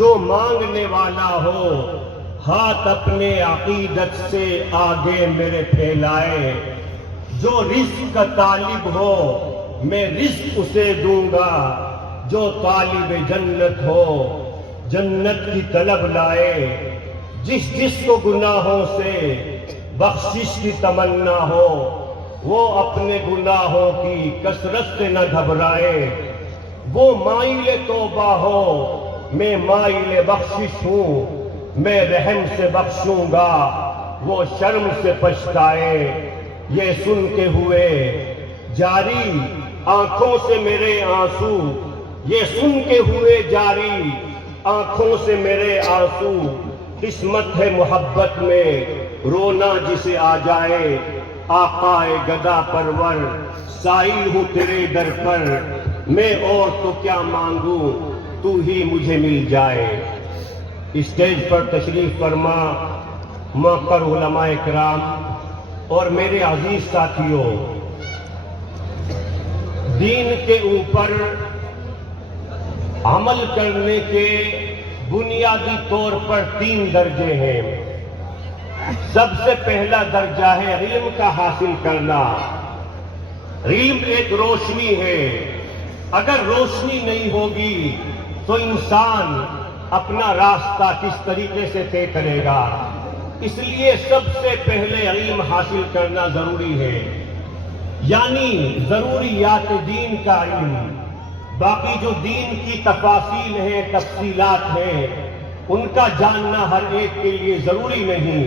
جو مانگنے والا ہو ہاتھ اپنے عقیدت سے آگے میرے پھیلائے، جو رزق کا طالب ہو میں رزق اسے دوں گا، جو طالب جنت ہو جنت کی طلب لائے، جس کو گناہوں سے بخشش کی تمنا ہو وہ اپنے گناہوں کی کثرت سے نہ گھبرائے، وہ مائل توبہ ہو میں مائل بخشش ہوں، میں رحم سے بخشوں گا وہ شرم سے پچھتائے۔ یہ سن کے ہوئے جاری آنکھوں سے میرے آنسو، یہ سن کے ہوئے جاری آنکھوں سے میرے آنسو، قسمت ہے محبت میں رونا جسے آ جائے، آقائے گدا پرور سائل ہوں تیرے در پر، میں اور تو کیا مانگوں تو ہی مجھے مل جائے۔ اسٹیج پر تشریف فرما معقر علماء کرام اور میرے عزیز ساتھیوں، دین کے اوپر عمل کرنے کے بنیادی طور پر 3 درجے ہیں۔ سب سے پہلا درجہ ہے علم کا حاصل کرنا۔ علم ایک روشنی ہے، اگر روشنی نہیں ہوگی تو انسان اپنا راستہ کس طریقے سے طے کرے گا؟ اس لیے سب سے پہلے علم حاصل کرنا ضروری ہے، یعنی ضروریات دین کا علم۔ باقی جو دین کی تفاصیل ہیں، تفصیلات ہیں، ان کا جاننا ہر ایک کے لیے ضروری نہیں،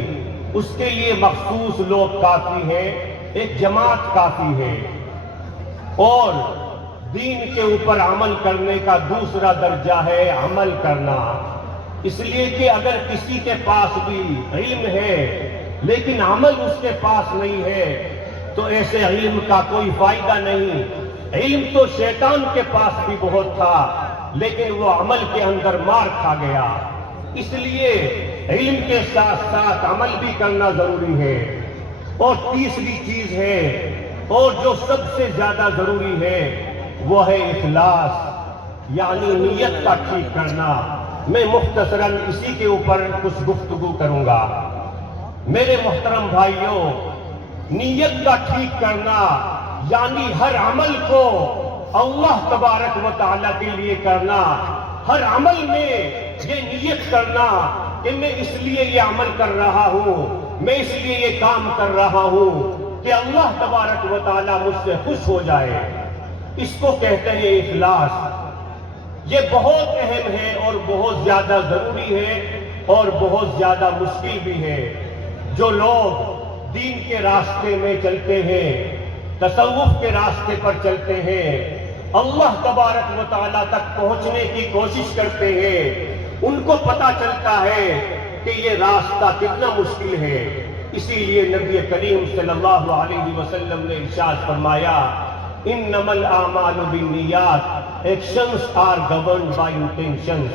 اس کے لیے مخصوص لوگ کافی ہیں، ایک جماعت کافی ہے۔ اور دین کے اوپر عمل کرنے کا دوسرا درجہ ہے عمل کرنا، اس لیے کہ اگر کسی کے پاس بھی علم ہے لیکن عمل اس کے پاس نہیں ہے تو ایسے علم کا کوئی فائدہ نہیں۔ علم تو شیطان کے پاس بھی بہت تھا لیکن وہ عمل کے اندر مار کھا گیا، اس لیے علم کے ساتھ ساتھ عمل بھی کرنا ضروری ہے۔ اور تیسری چیز ہے اور جو سب سے زیادہ ضروری ہے وہ ہے اخلاص، یعنی نیت کا ٹھیک کرنا۔ میں مختصراً اسی کے اوپر کچھ گفتگو کروں گا۔ میرے محترم بھائیوں، نیت کا ٹھیک کرنا یعنی ہر عمل کو اللہ تبارک و تعالیٰ کے لیے کرنا، ہر عمل میں یہ نیت کرنا کہ میں اس لیے یہ عمل کر رہا ہوں، میں اس لیے یہ کام کر رہا ہوں کہ اللہ تبارک و تعالیٰ مجھ سے خوش ہو جائے۔ اس کو کہتے ہیں اخلاص۔ یہ بہت اہم ہے اور بہت زیادہ ضروری ہے اور بہت زیادہ مشکل بھی ہے۔ جو لوگ دین کے راستے میں چلتے ہیں، تصوف کے راستے پر چلتے ہیں، اللہ تبارک و تعالیٰ تک پہنچنے کی کوشش کرتے ہیں، ان کو پتہ چلتا ہے کہ یہ راستہ کتنا مشکل ہے۔ اسی لیے نبی کریم صلی اللہ علیہ وسلم نے ارشاد فرمایا، انما الاعمال بالنیات، actions are governed by intentions,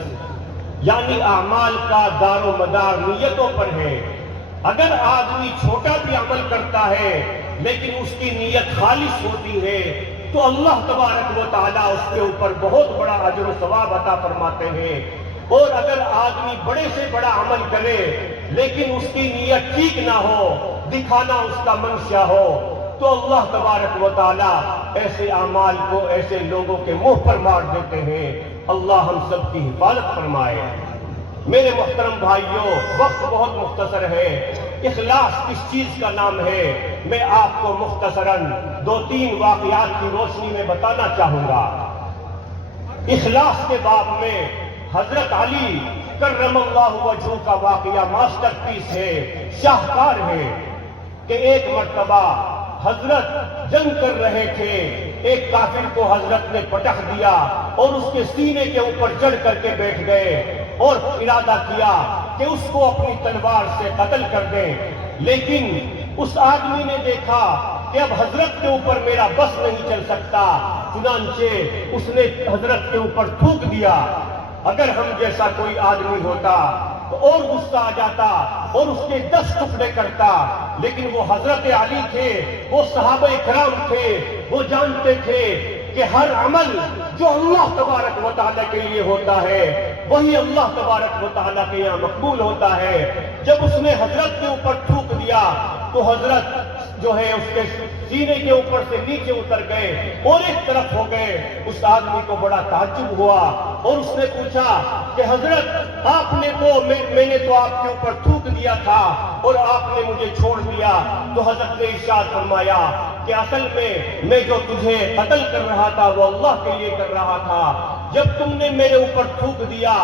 یعنی اعمال کا دار و مدار نیتوں پر ہے۔ اگر آدمی چھوٹا بھی عمل کرتا ہے لیکن اس کی نیت خالص ہوتی ہے تو اللہ تبارک و تعالیٰ اس کے اوپر بہت بڑا اجر و ثواب عطا فرماتے ہیں۔ اور اگر آدمی بڑے سے بڑا عمل کرے لیکن اس کی نیت ٹھیک نہ ہو، دکھانا اس کا منشا ہو، تو اللہ تبارک و تعالیٰ ایسے اعمال کو ایسے لوگوں کے منہ پر مار دیتے ہیں۔ اللہ ہم سب کی حفاظت فرمائے۔ میرے محترم بھائیوں، وقت بہت مختصر ہے۔ اخلاص کس چیز کا نام ہے میں آپ کو مختصراً 2-3 واقعات کی روشنی میں بتانا چاہوں گا۔ اخلاص کے باب میں حضرت علی کرم اللہ وجہہ کا واقعہ ماسٹر پیس ہے، شاہکار ہے کہ ایک مرتبہ حضرت جنگ کر رہے تھے، ایک کافر کو حضرت نے پٹخ دیا اور اس کے سینے کے اوپر چڑھ کر کے بیٹھ گئے اور ارادہ کیا کہ اس کو اپنی تلوار سے قتل کر دیں، لیکن اس آدمی نے دیکھا کہ اب حضرت کے اوپر میرا بس نہیں چل سکتا، چنانچہ اس نے حضرت کے اوپر تھوک دیا۔ اگر ہم جیسا کوئی آدمی ہوتا تو اور غصہ آ جاتا اور اس کے 10 ٹکڑے کرتا، لیکن وہ حضرت علی تھے، وہ صحابہ کرام تھے، وہ جانتے تھے کہ ہر عمل جو اللہ تبارک و تعالیٰ کے لیے ہوتا ہے وہی اللہ تبارک و تعالیٰ کے یہاں مقبول ہوتا ہے۔ جب اس نے حضرت کے اوپر تھوک دیا تو حضرت جو ہے اس کے سینے کے اوپر سے نیچے اتر گئے اور ایک طرف ہو گئے۔ اس آدمی کو بڑا تعجب ہوا اور اس نے پوچھا کہ حضرت آپ نے تو میں نے تو آپ کے اوپر تھوک دیا تھا اور آپ نے مجھے چھوڑ دیا۔ تو حضرت نے ارشاد فرمایا کہ اصل میں جو تجھے قتل کر رہا تھا وہ اللہ کے لیے کر رہا تھا۔ جب تم نے میرے اوپر تھوک دیا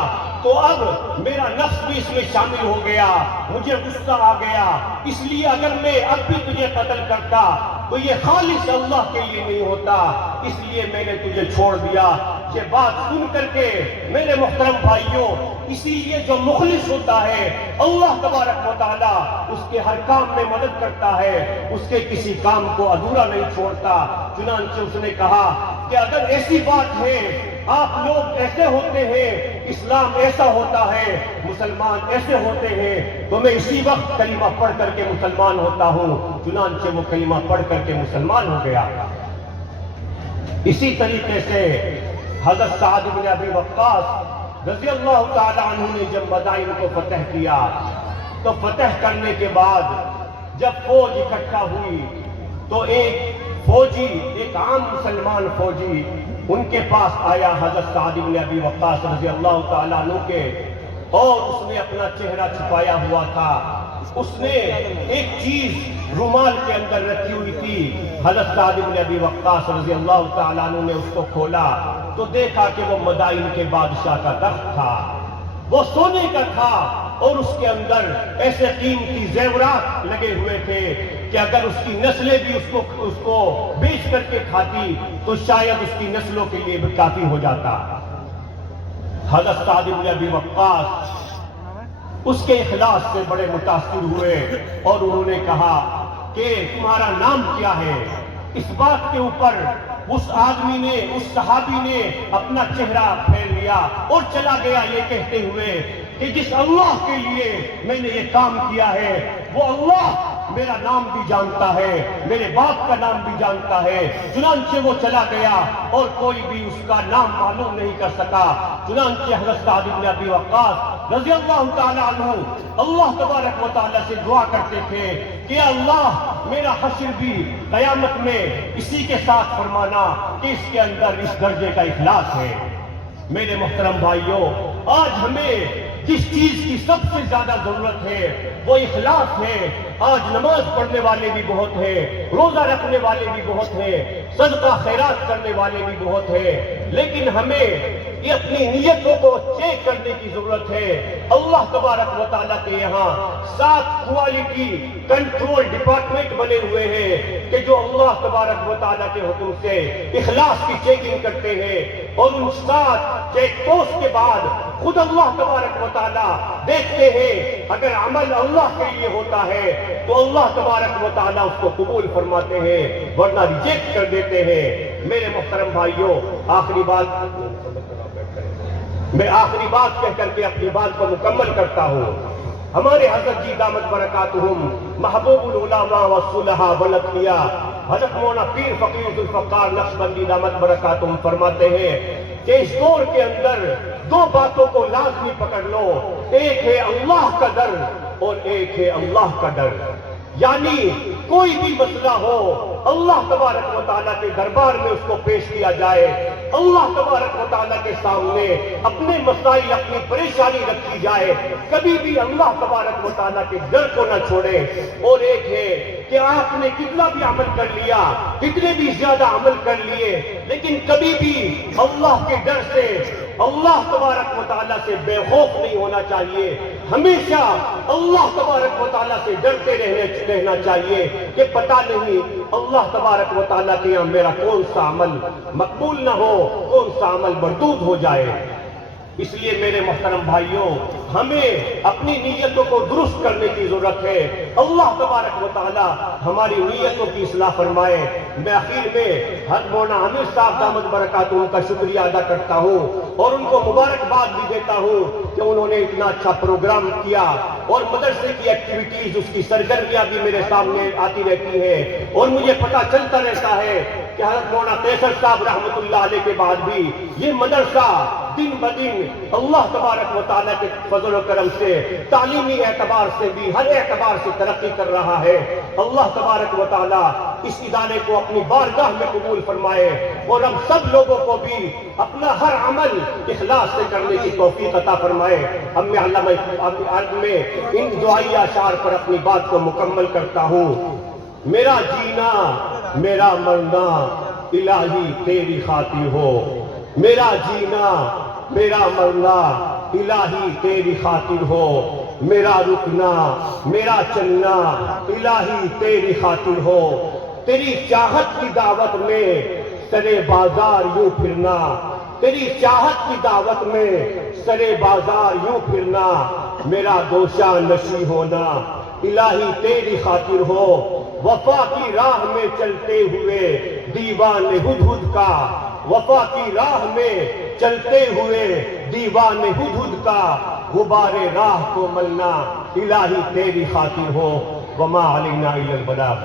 تو اب میرا نفس بھی اس میں شامل ہو گیا، مجھے غصہ آ گیا، اس لیے اگر میں اب بھی تجھے قتل کرتا تو یہ خالص اللہ کے لیے نہیں ہوتا، اس لیے میں نے تجھے چھوڑ دیا۔ یہ بات سن کر کے میرے محترم بھائیوں، اسی لیے جو مخلص ہوتا ہے اللہ تبارک و تعالیٰ اس کے ہر کام میں مدد کرتا ہے، اس کے کسی کام کو ادھورا نہیں چھوڑتا۔ چنانچہ اس نے کہا کہ اگر ایسی بات ہے، آپ لوگ ایسے ہوتے ہیں، اسلام ایسا ہوتا ہے، مسلمان ایسے ہوتے ہیں، تو میں اسی وقت کلمہ پڑھ کر کے مسلمان ہوتا ہوں۔ چنانچہ وہ کلمہ پڑھ کر کے مسلمان ہو گیا۔ اسی طریقے سے حضرت سعد بن ابی وقاص رضی اللہ تعالی عنہ نے جب مدائن کو فتح کیا تو فتح کرنے کے بعد جب فوج اکٹھا ہوئی تو ایک فوجی، ایک عام مسلمان فوجی ان کے پاس آیا حضرت سعد بن ابی وقاص رضی اللہ تعالیٰ عنہ کے، اور اس نے اپنا چہرہ چھپایا ہوا تھا۔ اس نے ایک چیز رومال کے اندر رکھی ہوئی تھی۔ حضرت سعد بن ابی وقاص رضی اللہ تعالیٰ عنہ نے اس کو کھولا تو دیکھا کہ وہ مدائن کے بادشاہ کا تخت تھا، وہ سونے کا تھا، اور اس کے اندر ایسے قیمتی زیورات لگے ہوئے تھے کہ اگر اس کی نسلیں بھی اس کو بیچ کر کے کھاتی تو شاید اس کی نسلوں کے لیے بھی کافی ہو جاتا۔ حضرت سعد بن ابی وقاص اس کے اخلاص سے بڑے متاثر ہوئے اور انہوں نے کہا کہ تمہارا نام کیا ہے؟ اس بات کے اوپر اس آدمی نے، اس صحابی نے اپنا چہرہ پھیر لیا اور چلا گیا یہ کہتے ہوئے کہ جس اللہ کے لیے میں نے یہ کام کیا ہے وہ اللہ میرا نام بھی جانتا ہے، میرے باپ کا نام بھی جانتا ہے۔ چنانچہ وہ چلا گیا اور کوئی بھی اس کا نام معلوم نہیں کر سکا۔ چنانچہ حضرت سعد بن ابی وقاص رضی اللہ تعالیٰ عنہ اللہ تبارک و تعالیٰ سے دعا کرتے تھے کہ اللہ میرا حشر بھی قیامت میں اسی کے ساتھ فرمانا کہ اس کے اندر اس درجے کا اخلاص ہے۔ میرے محترم بھائیوں، آج ہمیں جس چیز کی سب سے زیادہ ضرورت ہے وہ اخلاص ہے۔ آج نماز پڑھنے والے بھی بہت ہیں، روزہ رکھنے والے بھی بہت ہیں، صدقہ خیرات کرنے والے بھی بہت ہیں، لیکن ہمیں یہ اپنی نیتوں کو چیک کرنے کی ضرورت ہے۔ اللہ تبارک و تعالیٰ کے یہاں 7 کوالٹی کنٹرول ڈپارٹمنٹ بنے ہوئے ہیں کہ جو اللہ تبارک و تعالیٰ کے حکم سے اخلاص کی چیکنگ کرتے ہیں، اور ان 7 چیک پوسٹ کے بعد خود اللہ تبارک و تعالیٰ دیکھتے ہیں اگر عمل اللہ کے لیے ہوتا ہے تو اللہ تبارک و تعالیٰ اس کو قبول فرماتے ہیں، ورنہ ریجیکٹ کر دیتے ہیں۔ میرے محترم بھائیوں، میں آخری بات کہہ کر کے اپنی بات کو مکمل کرتا ہوں۔ ہمارے حضرت جی دامت برکاتہم محبوب العلماء والصلحاء والاقیاء حضرت مولانا پیر فقیر ذوالفقار نقشبندی دامت برکاتہم فرماتے ہیں کہ اس دور کے اندر 2 باتوں کو لازمی پکڑ لو، ایک ہے اللہ کا ڈر اور ایک ہے اللہ کا ڈر۔ یعنی کوئی بھی مسئلہ ہو اللہ تبارک و تعالیٰ کے دربار میں اس کو پیش کیا جائے، اللہ تبارک و تعالیٰ کے سامنے اپنے مسائل، اپنی پریشانی رکھی جائے، کبھی بھی اللہ تبارک و تعالیٰ کے ڈر کو نہ چھوڑے۔ اور ایک ہے کہ آپ نے کتنا بھی عمل کر لیا، کتنے بھی زیادہ عمل کر لیے، لیکن کبھی بھی اللہ کے ڈر سے، اللہ تبارک و تعالیٰ سے بے خوف نہیں ہونا چاہیے۔ ہمیشہ اللہ تبارک و تعالیٰ سے ڈرتے رہنا چاہیے کہ پتہ نہیں اللہ تبارک و تعالیٰ کے یہاں میرا کون سا عمل مقبول نہ ہو، کون سا عمل مردود ہو جائے۔ اس لیے میرے محترم بھائیوں، ہمیں اپنی نیتوں کو درست کرنے کی ضرورت ہے۔ اللہ تبارک و تعالیٰ ہماری نیتوں کی اصلاح فرمائے۔ میں آخر میں حضرت مولانا عامر صاحب دامت برکاتہم کا شکریہ ادا کرتا ہوں اور ان کو مبارکباد بھی دیتا ہوں کہ انہوں نے اتنا اچھا پروگرام کیا، اور مدرسے کی ایکٹیویٹیز، اس کی سرگرمیاں بھی میرے سامنے آتی رہتی ہیں، اور مجھے پتہ چلتا رہتا ہے کہ حضرت مولانا قیصر صاحب رحمۃ اللہ علیہ کے بعد بھی یہ مدرسہ دن بدن اللہ تبارک و تعالیٰ کے فضل و کرم سے تعلیمی اعتبار سے بھی ہر اعتبار سے ترقی کر رہا ہے۔ اللہ تبارک و تعالیٰ اس ادارے کو اپنی بارگاہ میں قبول فرمائے اور ہم سب لوگوں کو بھی اپنا ہر عمل اخلاص سے کرنے کی توفیق عطا فرمائے۔ اب میں ان دعائی اشعار پر اپنی بات کو مکمل کرتا ہوں۔ میرا جینا میرا مرنا الہی تیری خاطر ہو، میرا جینا میرا مرنا الہی تیری خاطر ہو، میرا رکنا میرا چلنا الہی تیری خاطر ہو، تیری چاہت کی دعوت میں سرے بازار یوں پھرنا، تیری چاہت کی دعوت میں سرے بازار یوں پھرنا، میرا دوشا نشی ہونا الہی تیری خاطر ہو، وفا کی راہ میں چلتے ہوئے دیوان ہدہد کا، وفا کی راہ میں چلتے ہوئے دیوان ہدہد کا، غبار راہ کو ملنا الہی تیری خاطر ہو، وما علینا الا البلاغ۔